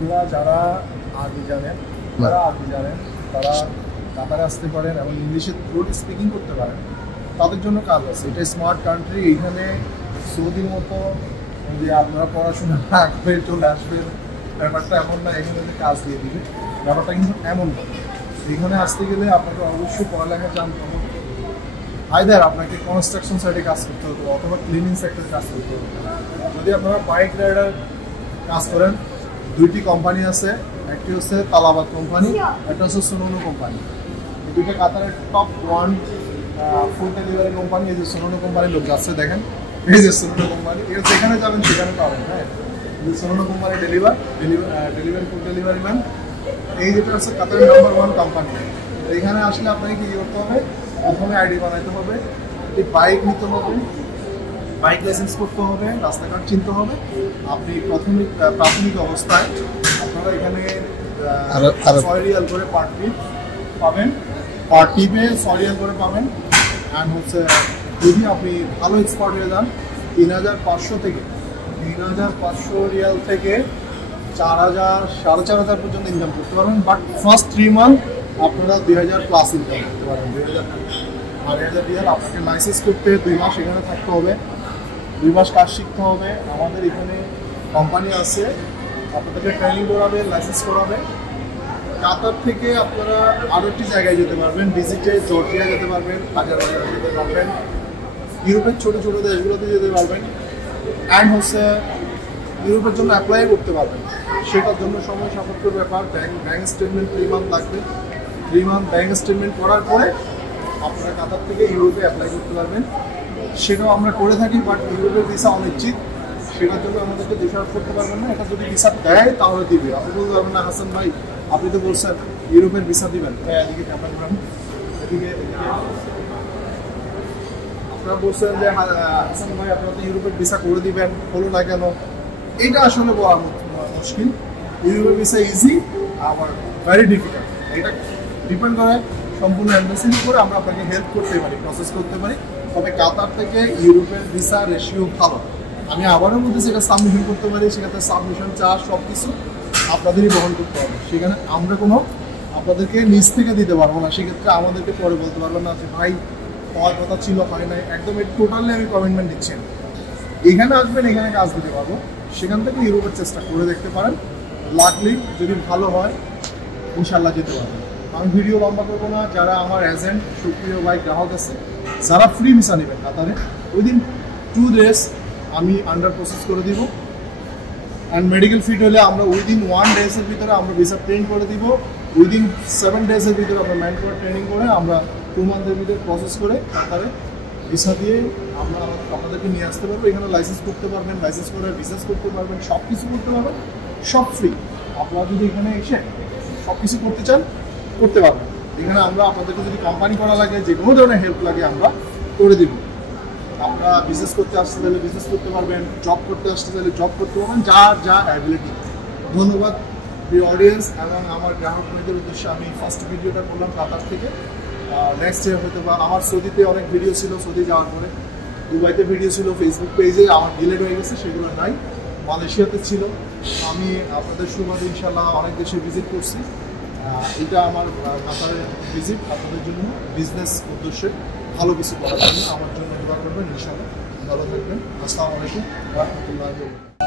আপনারা যারা আরবি জানেন তারা কাতারে আসতে পারেন এবং ইংলিশে ফ্লুয়েন্ট স্পিকিং করতে পারেন, তাদের জন্য কাজ আছে। এটা স্মার্ট কান্ট্রি। এইখানে সৌদির মতো যে আপনারা পড়াশোনা না করে চলে আসবেন ব্যাপারটা এমন না, এখানে কাজ দিয়ে দিবে, ব্যাপারটা কিন্তু এমন না। এখানে আসতে গেলে আপনাকে অবশ্যই পড়ালেখা জানতে হবে। আইদার আপনাকে কনস্ট্রাকশন সাইডে কাজ করতে হবে অথবা ক্লিনিং সেক্টরে কাজ করতে হবে। যদি আপনারা বাইক রাইডার কাজ করেন, দুইটি কোম্পানি আছে, একটি হচ্ছে তালাবাদ কোম্পানি, একটা হচ্ছে সোনোনো কোম্পানি। এই দুইটা কাতারের টপ 1 ফুড ডেলিভারি কোম্পানি। এই যে সোনোনো কোম্পানির লোক যাচ্ছে, দেখেন এই যে সোনোনো কোম্পানি, এটা যেখানে যাবেন সেখানে পাবেন। হ্যাঁ, সোনোনো company delivery food delivery man. এই যেটা হচ্ছে কাতারের নাম্বার 1 কোম্পানি। এখানে আসলে আপনাকে কী করতে হবে? প্রথমে আইডি বানাইতে হবে, একটি বাইক নিতে হবে, বাইক লাইসেন্স করতে হবে, রাস্তাঘাট চিনতে হবে। আপনি প্রাথমিক অবস্থায় আপনারা এখানে 6 রিয়াল করে পার ট্রিপ পাবেন, পার ট্রিপে 6 রিয়াল করে পাবেন। অ্যান্ড হচ্ছে যদি আপনি ভালো এক্সপার্ট হয়ে যান 3,500 থেকে 3,500 রিয়াল থেকে 4,000 4,500 পর্যন্ত ইনকাম করতে পারবেন। বাট ফার্স্ট 3 মান্থ আপনারা 2,000 প্লাস ইনকাম করতে পারবেন। 2,000 রিয়াল আপনাকে লাইসেন্স করতে 2 মাস এখানে থাকতে হবে, 2 মাস কাজ শিখতে হবে। আমাদের এখানে কোম্পানি আছে, আপনাদেরকে ট্রেনিং করাবে, লাইসেন্স করাবে। কাতার থেকে আপনারা আরও একটি জায়গায় যেতে পারবেন, ভিজিটে জর্জিয়া যেতে পারবেন, আজারবাইজান যেতে পারবেন, ইউরোপের ছোটো ছোটো দেশগুলোতে যেতে পারবেন। অ্যান্ড হচ্ছে ইউরোপের জন্য অ্যাপ্লাই করতে পারবেন। সেটার জন্য সময় সাপেক্ষের ব্যাপার। ব্যাঙ্ক স্টেটমেন্ট 3 মান্থ লাগবে। 3 মান্থ ব্যাঙ্ক স্টেটমেন্ট করার পরে আপনারা কাতার থেকে ইউরোপে অ্যাপ্লাই করতে পারবেন। সেটাও আমরা করে থাকি, বাট ইউরোপের ভিসা অনিশ্চিত, সেটার জন্য আমাদেরকে দেশার করতে পারবেন না। এটা যদি ভিসা দেয় তাহলে দিবে। আপনি বলতে পারবেন না হাসান ভাই আপনি তো বলছেন ইউরোপের ভিসা দিবেন, এদিকে ক্যামেরা করেন, এদিকে আপনারা বলছেন যে হাসান ভাই আপনারা তো ইউরোপের ভিসা করে দিবেন, হলো না কেন? এইটা আসলে বলা মুশকিল। ইউরোপের ভিসা ইজি, আবার ভেরি ডিফিকাল্ট। এটা ডিপেন্ড করে সম্পূর্ণ এমবেসির উপরে। আমরা আপনাকে হেল্প করতে পারি, প্রসেস করতে পারি। তবে কাতার থেকে ইউরোপের ভিসা রেশিও ভালো। আমি আবারও বলতেছি, এটা সাবমিশন করতে পারি, সেখানে সাবমিশন চার্জ সব কিছু আপনাদেরই বহন করতে হবে। সেখানে আমরা কোনো আপনাদেরকে নিজ থেকে দিতে পারবো না। সেক্ষেত্রে আমাদেরকে পরে বলতে পারবেন না যে ভাই হওয়ার কথা ছিল, হয় নাই। একদম টোটালি আমি কমিটমেন্ট দিচ্ছি। এখানে আসবেন, এখানে কাজ দিতে পারবো। সেখান থেকে ইউরোপের চেষ্টা করে দেখতে পারেন। লাকলি যদি ভালো হয় ইনশাল্লাহ যেতে পারবেন। আমি ভিডিও লম্বা করবো না। যারা আমার এজেন্ট সুপ্রিয় ভাই গ্রাহক আছে, যারা ফ্রি ভিসা নেবেন কাতারে, উইদিন 2 ডেজ আমি আন্ডার প্রসেস করে দিব। অ্যান্ড মেডিকেল ফিট হলে আমরা উইদিন 1 ডেজের ভিতরে আমরা ভিসা প্রিন্ট করে দিব। উইদিন 7 ডেজের ভিতরে আমরা ম্যান পাওয়ার ট্রেনিং করে আমরা 2 মান্থের ভিতরে প্রসেস করে কাতারে ভিসা দিয়ে আমরা আপনাদেরকে নিয়ে আসতে পারবো। এখানে লাইসেন্স করতে পারবেন, লাইসেন্স করে বিজনেস করতে পারবেন, সব কিছু করতে পারবেন, সব ফ্রি। আপনারা যদি এখানে এসে সব কিছু করতে চান করতে পারবেন। এখানে আমরা আপনাদেরকে যদি কোম্পানি করা লাগে, যে কোনো ধরনের হেল্প লাগে আমরা করে দিব। আপনারা বিজনেস করতে আসতে চাইলে বিজনেস করতে পারবেন, জব করতে আসতে চাইলে জব করতে পারবেন, যা অ্যাবিলিটি। ধন্যবাদ প্রিয় অডিয়েন্স এবং আমার গ্রাহক ভাইদের উদ্দেশ্যে আমি ফার্স্ট ভিডিওটা করলাম কাতার থেকে। নেক্সট ডে হয়তো বা আমার সৌদিতে অনেক ভিডিও ছিল, সৌদি যাওয়ার পরে দুবাইতে ভিডিও ছিল, ফেসবুক পেজে আমার ডিলেট হয়ে গেছে, সেগুলো নাই। মালয়েশিয়াতে ছিল। আমি আপনাদের সুবাদে ইনশাল্লাহ অনেক দেশে ভিজিট করছি। এটা আমার কাতারের ভিজিট আপনাদের জন্য বিজনেস উদ্দেশ্যে ভালো কিছু করার জন্য। আমার জন্য দোয়া করবেন, ইনশাআল্লাহ ভালো থাকবেন। আসসালামু আলাইকুম ওয়া রাহমাতুল্লাহি ওয়া বারাকাতুহু।